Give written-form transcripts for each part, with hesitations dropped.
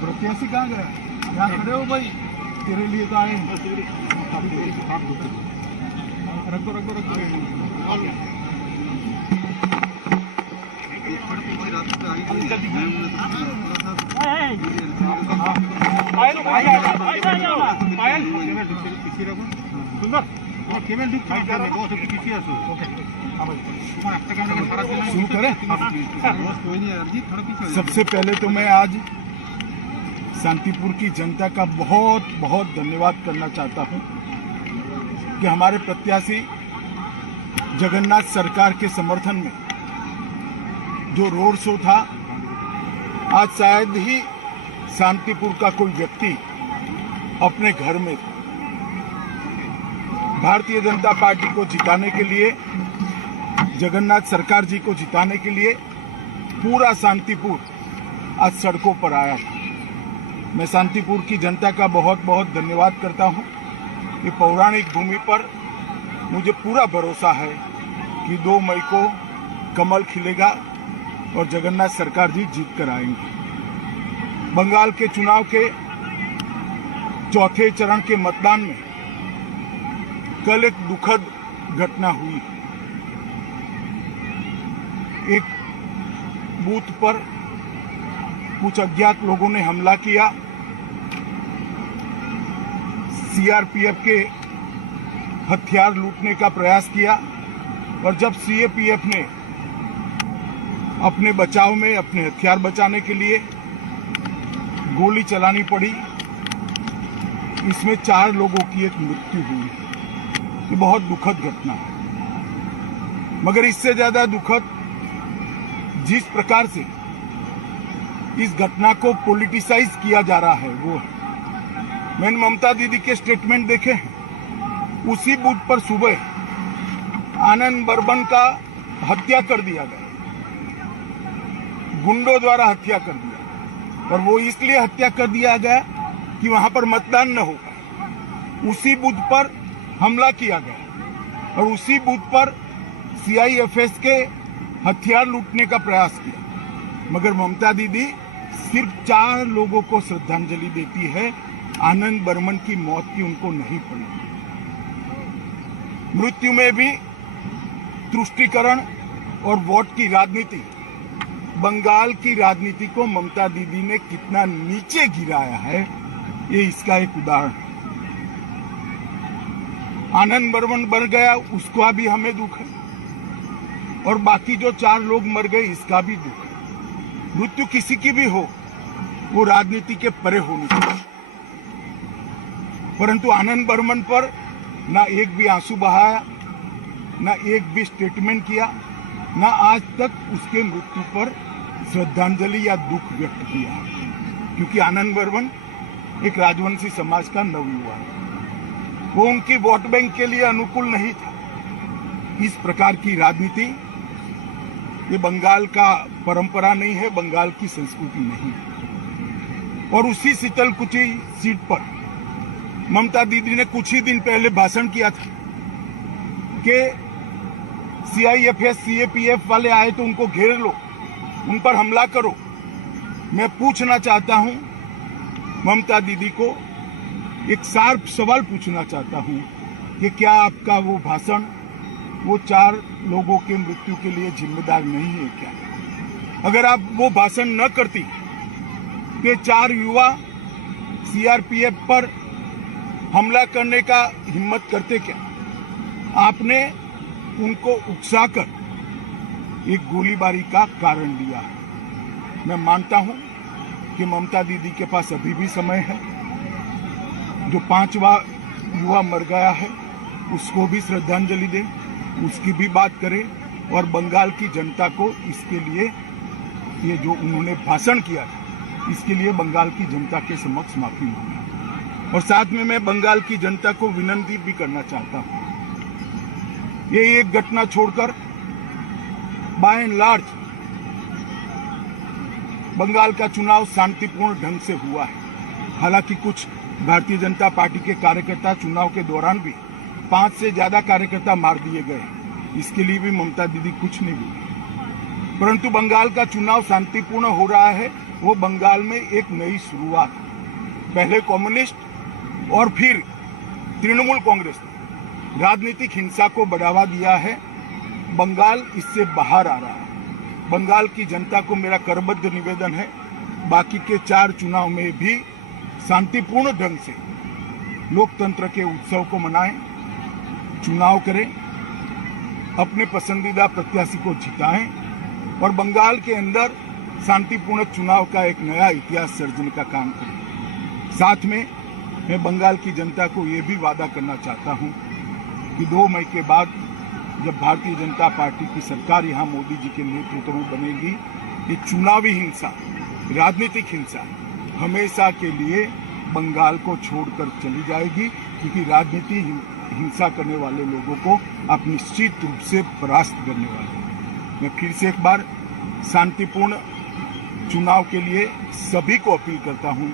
प्रत्याशी कहाँ गया? यहाँ खड़े हो भाई, तेरे लिए तो आए। रखो रखो रखो। सबसे पहले तो मैं आज शांतिपुर की जनता का बहुत बहुत धन्यवाद करना चाहता हूं कि हमारे प्रत्याशी जगन्नाथ सरकार के समर्थन में जो रोड शो था, आज शायद ही शांतिपुर का कोई व्यक्ति अपने घर में था। भारतीय जनता पार्टी को जिताने के लिए, जगन्नाथ सरकार जी को जिताने के लिए पूरा शांतिपुर आज सड़कों पर आया था। मैं शांतिपुर की जनता का बहुत बहुत धन्यवाद करता हूं। ये पौराणिक भूमि पर मुझे पूरा भरोसा है कि 2 मई को कमल खिलेगा और जगन्नाथ सरकार जी जीत कर आएंगे। बंगाल के चुनाव के चौथे चरण के मतदान में कल एक दुखद घटना हुई। एक बूथ पर कुछ अज्ञात लोगों ने हमला किया। सीआरपीएफ के हथियार लूटने का प्रयास किया और जब सीएपीएफ ने अपने बचाव में, अपने हथियार बचाने के लिए गोली चलानी पड़ी, इसमें 4 लोगों की एक मृत्यु हुई। ये बहुत दुखद घटना है। मगर इससे ज्यादा दुखद जिस प्रकार से इस घटना को पॉलिटिसाइज किया जा रहा है वो है। मैंने ममता दीदी के स्टेटमेंट देखे हैं। उसी बूथ पर सुबह आनंद बर्मन का हत्या कर दिया गया, गुंडों द्वारा हत्या कर दिया, और वो इसलिए हत्या कर दिया गया कि वहां पर मतदान न हो। उसी बूथ पर हमला किया गया और उसी बूथ पर सीआईएफएस के हथियार लूटने का प्रयास किया। मगर ममता दीदी सिर्फ 4 लोगों को श्रद्धांजलि देती है। आनंद बर्मन की मौत की उनको नहीं पड़ी। मृत्यु में भी तुष्टीकरण और वोट की राजनीति, बंगाल की राजनीति को ममता दीदी ने कितना नीचे गिराया है, ये इसका एक उदाहरण है। आनंद बर्मन मर गया, उसका भी हमें दुख है, और बाकी जो 4 लोग मर गए इसका भी दुख है। मृत्यु किसी की भी हो, वो राजनीति के परे होनी चाहिए। परंतु आनंद बर्मन पर ना एक भी आंसू बहाया, ना एक भी स्टेटमेंट किया, ना आज तक उसके मृत्यु पर श्रद्धांजलि या दुख व्यक्त किया। क्योंकि आनंद बर्मन एक राजवंशी समाज का नवयुवा है, वो उनकी वोट बैंक के लिए अनुकूल नहीं था। इस प्रकार की राजनीति ये बंगाल का परंपरा नहीं है, बंगाल की संस्कृति नहीं है। और उसी शीतलकुची सीट पर ममता दीदी ने कुछ ही दिन पहले भाषण किया था कि सीआईएफएस सीएपीएफ वाले आए तो उनको घेर लो, उन पर हमला करो। मैं पूछना चाहता हूं ममता दीदी को, एक शार्प सवाल पूछना चाहता हूं कि क्या आपका वो भाषण वो 4 लोगों के मृत्यु के लिए जिम्मेदार नहीं है क्या? अगर आप वो भाषण न करती तो 4 युवा सीआरपीएफ पर हमला करने का हिम्मत करते क्या? आपने उनको उकसाकर एक गोलीबारी का कारण दिया। मैं मानता हूं कि ममता दीदी के पास अभी भी समय है। जो 5वां युवा मर गया है उसको भी श्रद्धांजलि दें, उसकी भी बात करें, और बंगाल की जनता को इसके लिए, ये जो उन्होंने भाषण किया था, इसके लिए बंगाल की जनता के समक्ष माफी मांगे। और साथ में मैं बंगाल की जनता को विनती भी करना चाहता हूं, ये एक घटना छोड़कर बाय एंड लार्ज बंगाल का चुनाव शांतिपूर्ण ढंग से हुआ है। हालांकि कुछ भारतीय जनता पार्टी के कार्यकर्ता चुनाव के दौरान भी 5 से ज्यादा कार्यकर्ता मार दिए गए, इसके लिए भी ममता दीदी कुछ नहीं बोली। परंतु बंगाल का चुनाव शांतिपूर्ण हो रहा है। वो बंगाल में एक नई शुरुआत है। पहले कम्युनिस्ट और फिर तृणमूल कांग्रेस ने राजनीतिक हिंसा को बढ़ावा दिया है। बंगाल इससे बाहर आ रहा है। बंगाल की जनता को मेरा करबद्ध निवेदन है, बाकी के 4 चुनाव में भी शांतिपूर्ण ढंग से लोकतंत्र के उत्सव को मनाएं, चुनाव करें, अपने पसंदीदा प्रत्याशी को जिताएं और बंगाल के अंदर शांतिपूर्ण चुनाव का एक नया इतिहास सर्जने का काम करें। साथ में मैं बंगाल की जनता को ये भी वादा करना चाहता हूं कि 2 मई के बाद जब भारतीय जनता पार्टी की सरकार यहाँ मोदी जी के नेतृत्व में बनेगी, ये चुनावी हिंसा, राजनीतिक हिंसा हमेशा के लिए बंगाल को छोड़कर चली जाएगी, क्योंकि राजनीति हिंसा करने वाले लोगों को आप निश्चित रूप से परास्त करने वाले हैं। मैं फिर से एक बार शांतिपूर्ण चुनाव के लिए सभी को अपील करता हूं,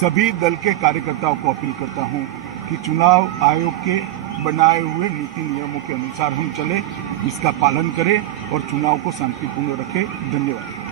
सभी दल के कार्यकर्ताओं को अपील करता हूं कि चुनाव आयोग के बनाए हुए नीति नियमों के अनुसार हम चले, इसका पालन करें और चुनाव को शांतिपूर्ण रखें। धन्यवाद।